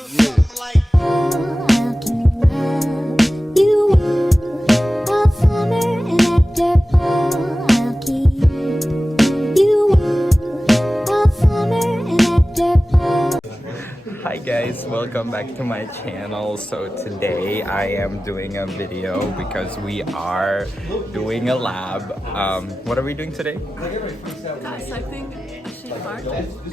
Hi guys, welcome back to my channel. So today I am doing a video because we are doing a lab. What are we doing today? Dissecting sheep bark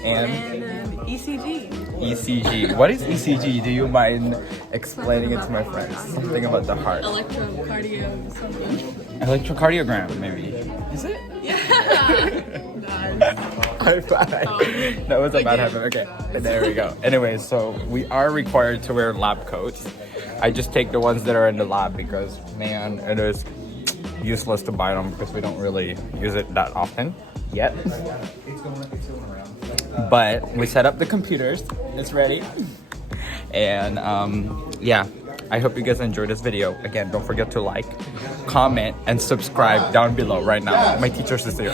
And ECG. ECG. What is ECG? Do you mind explaining it to my friends? Something about the heart. Electrocardio something. Electrocardiogram, maybe. Is it? Yeah. High five. That was a bad habit. Okay, there we go. Anyway, so we are required to wear lab coats. I just take the ones that are in the lab because, man, it is useless to buy them because we don't really use it that often yet. But we set up the computers. It's ready. And yeah, I hope you guys enjoyed this video. Again, don't forget to like, comment, and subscribe down below right now. My teacher is here.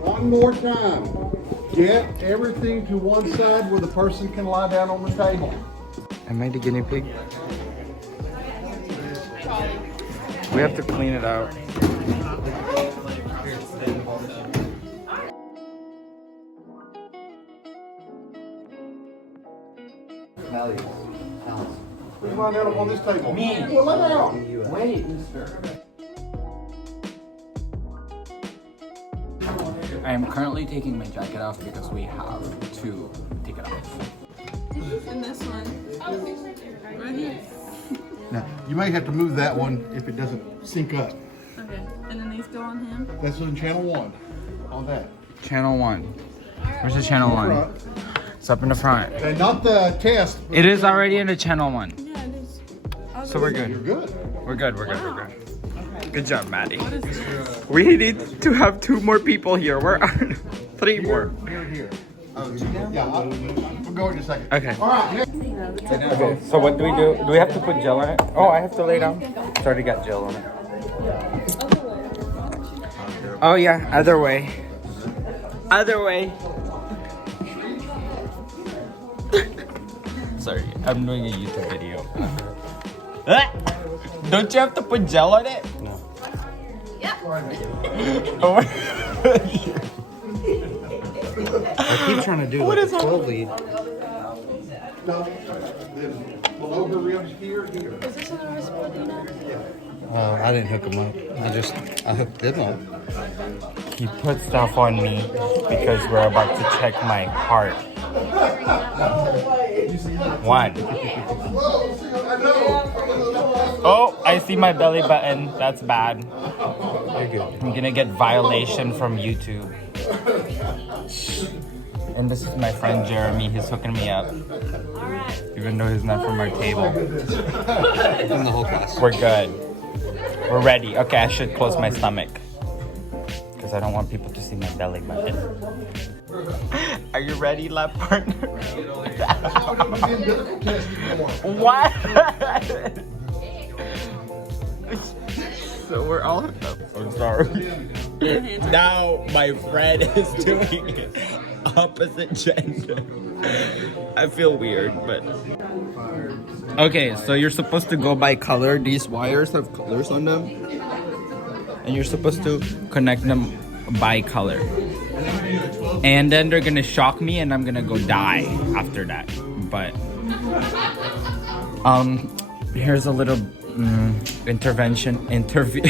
One more time. Get everything to one side where the person can lie down on the table. Am I the guinea pig? We have to clean it out. Who's lying down on this table? Me. Well, lay down. Wait, mister. I am currently taking my jacket off because we have to take it off. And this one. Right here. Now, you may have to move that one if it doesn't sync up. Okay. And then these go on him. That's on channel 1. On that. Channel 1. Where's the channel 1? It's up in the front. And not the test. It is already in the channel 1. Yeah, it is. So we're You're good. good. We're good, we're good, we're good. Good job, Maddie. We need to have 2 more people here. Where are 3 more? Here. Oh, yeah, we'll go in a second. Okay. All right. Okay, so what do we do? Do we have to put gel on it? Oh, I have to lay down? It's already got gel on it. Oh yeah, other way. Other way. Sorry, I'm doing a YouTube video. Don't you have to put gel on it? No. Yep. Oh my I keep trying to do What like is a 12 lead. Below her ribs here. Is this what I was supposed to do now? I didn't hook them up. I hooked them up. He put stuff on me because we're about to check my heart. 1. Oh, I see my belly button. That's bad. I'm gonna get violation from YouTube. And this is my friend Jeremy. He's hooking me up. Even though he's not from our table. From the whole class. We're good. We're ready. Okay, I should close my stomach. Because I don't want people to see my belly button. Are you ready, lab partner? What? So we're all hooked up. I'm sorry. Now my friend is doing opposite gender. I feel weird, but... Okay, so you're supposed to go by color. These wires have colors on them. And you're supposed to connect them by color. And then they're gonna shock me and I'm gonna go die after that. But here's a little interview.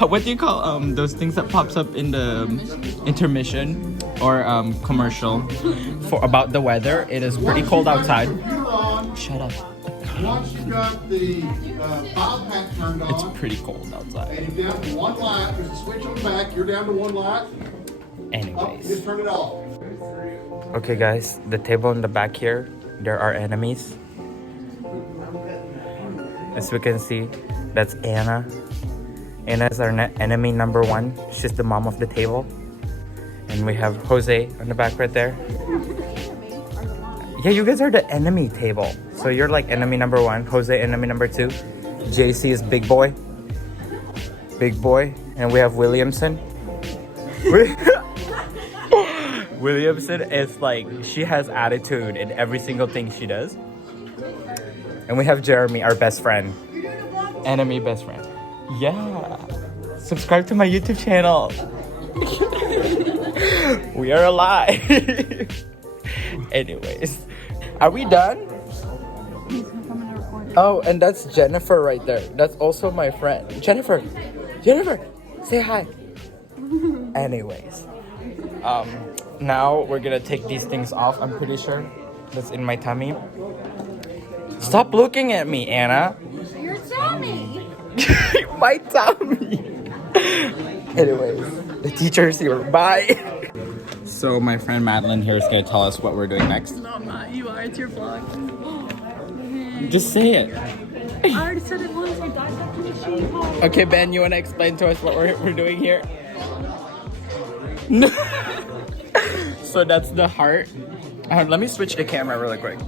What do you call those things that pops up in the intermission or commercial for about the weather? It is pretty cold outside. Shut up. Once you've got the file pack turned on, It's pretty cold outside. and you're down to 1 light, there's a switch on the back, you're down to 1 light. Anyways. Just turn it off. Okay guys, the table in the back here, there are enemies. As we can see, that's Anna. Anna is our enemy number 1. She's the mom of the table. And we have Jose on the back right there. Yeah, you guys are the enemy table. So you're like enemy number 1, Jose enemy number 2. JC is big boy. Big boy. And we have Williamson. Williamson is like, she has attitude in every single thing she does. And we have Jeremy, our best friend. Enemy best friend. Yeah. Subscribe to my YouTube channel. We are alive. Anyways, are we done? Oh, and that's Jennifer right there. That's also my friend. Jennifer, say hi. Anyways, now we're gonna take these things off. I'm pretty sure that's in my tummy. Stop looking at me, Anna. Your tummy. My tummy. Anyways, the teacher's here. Bye. So my friend Madeline here is gonna tell us what we're doing next. No, I'm not. You are. It's your vlog. Just say it. I already said it once. You dissected the sheep. Okay, Ben, you wanna explain to us what we're doing here? No. So that's the heart. Let me switch the camera really quick.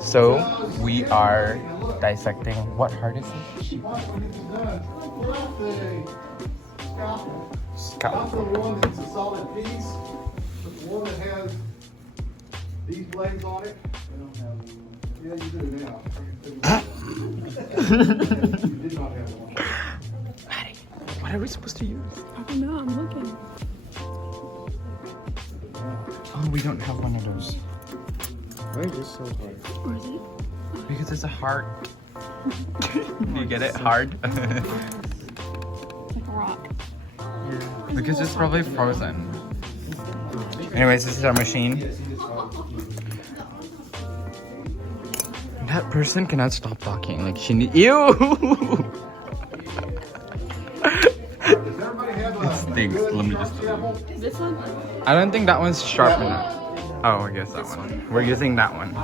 So we are dissecting. What heart is it? Scalp. The one that's a solid piece. The one that has these blades on it. Yeah, you do now. You did not have one. Maddie, what are we supposed to use? I don't know. I'm looking. Oh, we don't have one of those. Why is this so hard? Or is it? Because it's a heart. You get it? Hard? It's like a rock. Because it's probably frozen. Anyways, this is our machine. That person cannot stop talking. Like she need. Ew! It stinks. Let me just. This one? I don't think that one's sharp enough. Oh, I guess that one. We're using that one.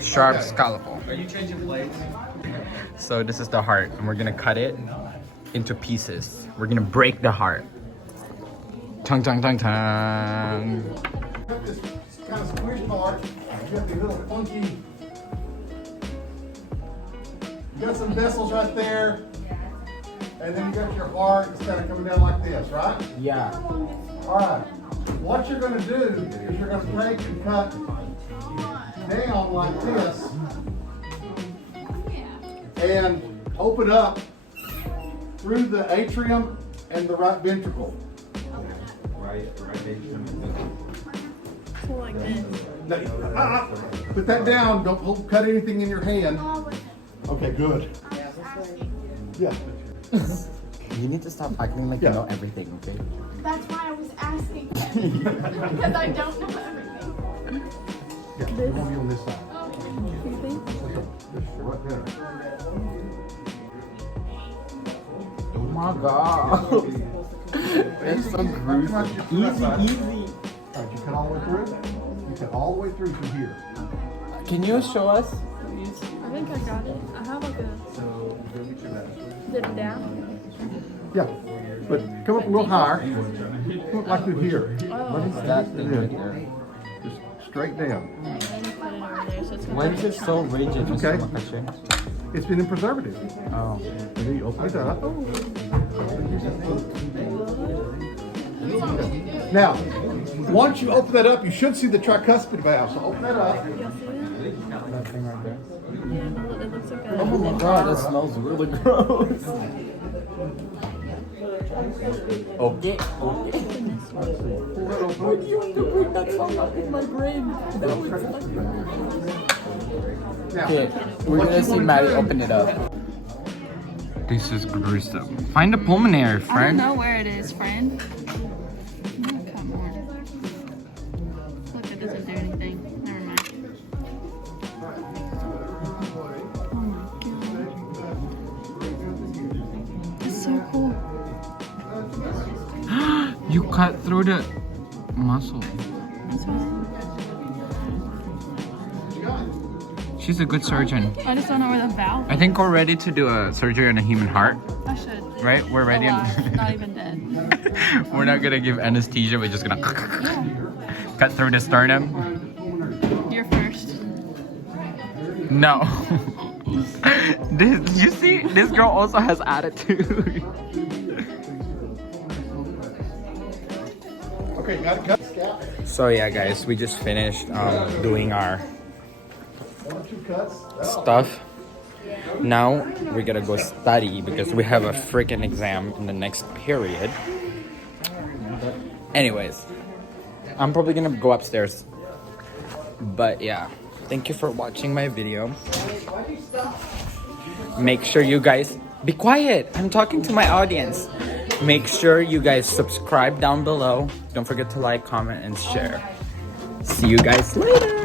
Sharp scalpel. Are you changing blades? So this is the heart, and we're gonna cut it into pieces. We're gonna break the heart. Tongue, tongue, tongue, tongue. This kind of squished part. You got the little funky. You got some vessels right there. And then you got your heart. It's kind of coming down like this, right? Yeah. All right. What you're going to do is you're going to take and cut down like this and open up through the atrium and the right ventricle. So like this. Put that down. Don't cut anything in your hand. Okay, good. Yeah. You need to stop acting like you know everything, okay? That's why I was asking because I don't know everything. Yeah, you want to be on this side. You think? Right there. Oh my god. That's so gruesome. Easy. All right, you cut all the way through? You cut all the way through from here. Can you show us? I think I got it. I have like a. Did it down? Yeah, but come up a little higher. Come up like through here. What is that thing right there? Just straight down. Why is it so rigid? Okay. Mr. Makache? It's been in preservative. Oh. And then you open it up. Now, once you open that up, you should see the tricuspid valve. So open that up. That thing right there. Yeah, it looks like a. Oh my god, that smells really gross. Okay. What are you doing? That's not in my brain. No, it's like... Okay, we're gonna see Maddie open it up. This is gruesome. Find a pulmonary, I don't friend. know where it is, friend. Oh, come on. Look, it doesn't do anything. Never mind. Oh my god. It's so cool. You cut through the muscle. She's a good surgeon. I just don't know where the valve I think we're ready to do a surgery on a human heart, I should. right? We're ready. Alive, not even dead. We're not gonna give anesthesia. We're just gonna cut through the sternum. You're first. No. You see, this girl also has attitude. Okay, Okay, got it. So yeah, guys, we just finished doing our 1 or 2 cuts. stuff. Now we gotta go study because we have a freaking exam in the next period. Anyways, I'm probably gonna go upstairs. But yeah, thank you for watching my video. Make sure you guys be quiet. I'm talking to my audience. Make sure you guys subscribe down below. Don't forget to like, comment, and share. See you guys later.